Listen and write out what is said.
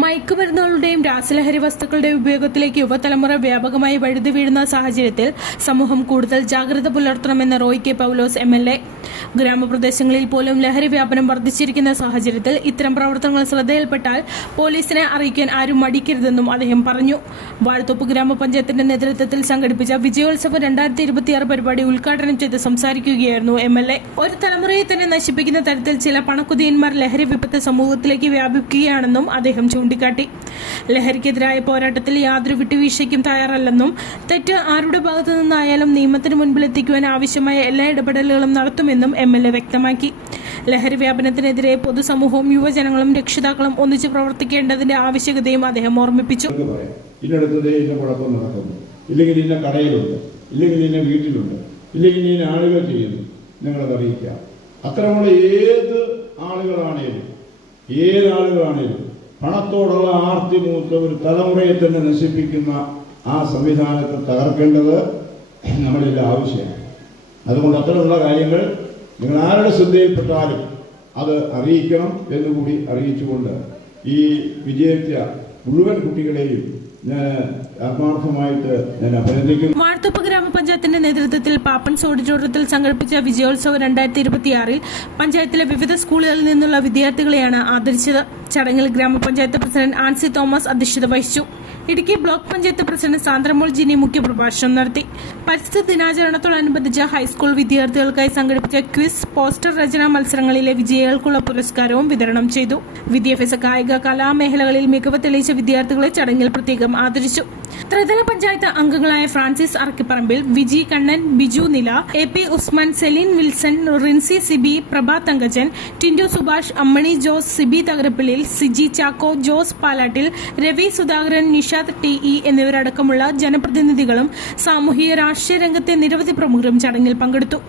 മയക്കുമരുന്നുകളുടെയും രാസലഹരി വസ്തുക്കളുടെയും ഉപയോഗത്തിലേക്ക് യുവതലമുറ വ്യാപകമായി വഴുതി വീഴുന്ന സാഹചര്യത്തിൽ സമൂഹം കൂടുതൽ ജാഗ്രത പുലർത്തണമെന്ന് റോയ് കെ പൗലോസ് MLA. ഗ്രാമപ്രദേശങ്ങളിൽ പോലും ലഹരി വ്യാപനം വർദ്ധിച്ചിരിക്കുന്ന സാഹചര്യത്തിൽ ഇത്തരം പ്രവർത്തനങ്ങൾ ശ്രദ്ധയിൽപ്പെട്ടാൽ പോലീസിനെ അറിയിക്കാൻ ആരും മടിക്കരുതെന്നും അദ്ദേഹം പറഞ്ഞു. വാഴത്തോപ്പ് ഗ്രാമപഞ്ചായത്തിന്റെ നേതൃത്വത്തിൽ സംഘടിപ്പിച്ച വിജയോത്സവം 2026 പരിപാടി ഉദ്ഘാടനം ചെയ്ത് സംസാരിക്കുകയായിരുന്നു MLA. ഒരു തലമുറയെ തന്നെ നശിപ്പിക്കുന്ന തരത്തിൽ ചില പണക്കുതിയന്മാർ ലഹരി വിപത്ത് സമൂഹത്തിലേക്ക് വ്യാപിക്കുകയാണെന്നും അദ്ദേഹം ചൂണ്ടിക്കാട്ടി. ലഹരിക്കെതിരായ പോരാട്ടത്തിൽ യാതൊരു വിട്ടുവീഴ്ചയ്ക്കും തയ്യാറല്ലെന്നും തെറ്റ് ആരുടെ ഭാഗത്തു നിന്നായാലും നിയമത്തിന് മുൻപിൽ എത്തിക്കുവാൻ ആവശ്യമായ എല്ലാ ഇടപെടലുകളും നടത്തുമെന്നും MLA വ്യക്തമാക്കി. ലഹരി വ്യാപനത്തിനെതിരെ പൊതുസമൂഹവും യുവജനങ്ങളും രക്ഷിതാക്കളും ഒന്നിച്ച് പ്രവർത്തിക്കേണ്ടതിന്റെ ആവശ്യകതയും അദ്ദേഹം ഓർമ്മിപ്പിച്ചു. ഇല്ലെങ്കിൽ ഇന്ന കടയിലുണ്ട്, ഇല്ലെങ്കിൽ ഇന്ന വീട്ടിലുണ്ട്, ഇല്ലെങ്കിൽ ഇന്ന ആളുകൾ ചെയ്യുന്നു, നിങ്ങളത് അറിയിക്കുക. അത്തരമുള്ള ഏതാളുകളാണേലും പണത്തോടുള്ള ആർത്തി മൂത്ത ഒരു തലമുറയെ തന്നെ നശിപ്പിക്കുന്ന ആ സംവിധാനത്തെ തകർക്കേണ്ടത് നമ്മളിൽ ആവശ്യമാണ്. അതുകൊണ്ട് അത്തരമുള്ള കാര്യങ്ങൾ നിങ്ങൾ ആരുടെ ശ്രദ്ധയിൽപ്പെട്ടാലും അത് അറിയിക്കണം എന്നുകൂടി അറിയിച്ചുകൊണ്ട് ഈ വിജയത്തെ മുഴുവൻ കുട്ടികളെയും വാഴത്തോപ്പ് ഗ്രാമപഞ്ചായത്തിന്റെ നേതൃത്വത്തിൽ പാപ്പൻസ് ഓഡിറ്റോറിയത്തിൽ സംഘടിപ്പിച്ച വിജയോത്സവം 2026 പഞ്ചായത്തിലെ വിവിധ സ്കൂളുകളിൽ നിന്നുള്ള വിദ്യാർത്ഥികളെയാണ് ആദരിച്ചത്. ചടങ്ങിൽ ഗ്രാമപഞ്ചായത്ത് പ്രസിഡന്റ് ആൻസി തോമസ് അധ്യക്ഷത വഹിച്ചു. ഇടുക്കി ബ്ലോക്ക് പഞ്ചായത്ത് പ്രസിഡന്റ് സാന്ദ്രമോൾ ജിനി മുഖ്യപ്രഭാഷണം നടത്തി. പരിസ്ഥിതി ദിനാചരണത്തോടനുബന്ധിച്ച് ഹൈസ്കൂൾ വിദ്യാർത്ഥികൾക്കായി സംഘടിപ്പിച്ച ക്വിസ്, പോസ്റ്റർ രചനാ മത്സരങ്ങളിലെ വിജയികൾക്കുള്ള പുരസ്കാരവും വിതരണം ചെയ്തു. വിദ്യാഭ്യാസ, കായിക, കലാമേഖലകളിൽ മികവ് തെളിയിച്ച വിദ്യാർത്ഥികളെ ചടങ്ങിൽ പ്രത്യേകം ആദരിച്ചു. ത്രിതല പഞ്ചായത്ത് അംഗങ്ങളായ ഫ്രാൻസിസ് അറക്കിപ്പറമ്പിൽ, വിജി കണ്ണൻ, ബിജു നില, AP ഉസ്മാൻ, സെലീൻ വിൽസൺ, റിൻസി സിബി, പ്രഭാ തങ്കച്ചൻ, ടിൻഡു സുഭാഷ്, അമ്മണി ജോസ്, സിബി തകരപ്പിള്ളിൽ, സിജി ചാക്കോ, ജോസ് പാലാട്ടിൽ, രവി സുധാകരൻ, നിഷാദ് TE എന്നിവരടക്കമുള്ള ജനപ്രതിനിധികളും സാമൂഹിക രാഷ്ട്രീയ രംഗത്തെ നിരവധി പ്രമുഖരും ചടങ്ങിൽ പങ്കെടുത്തു.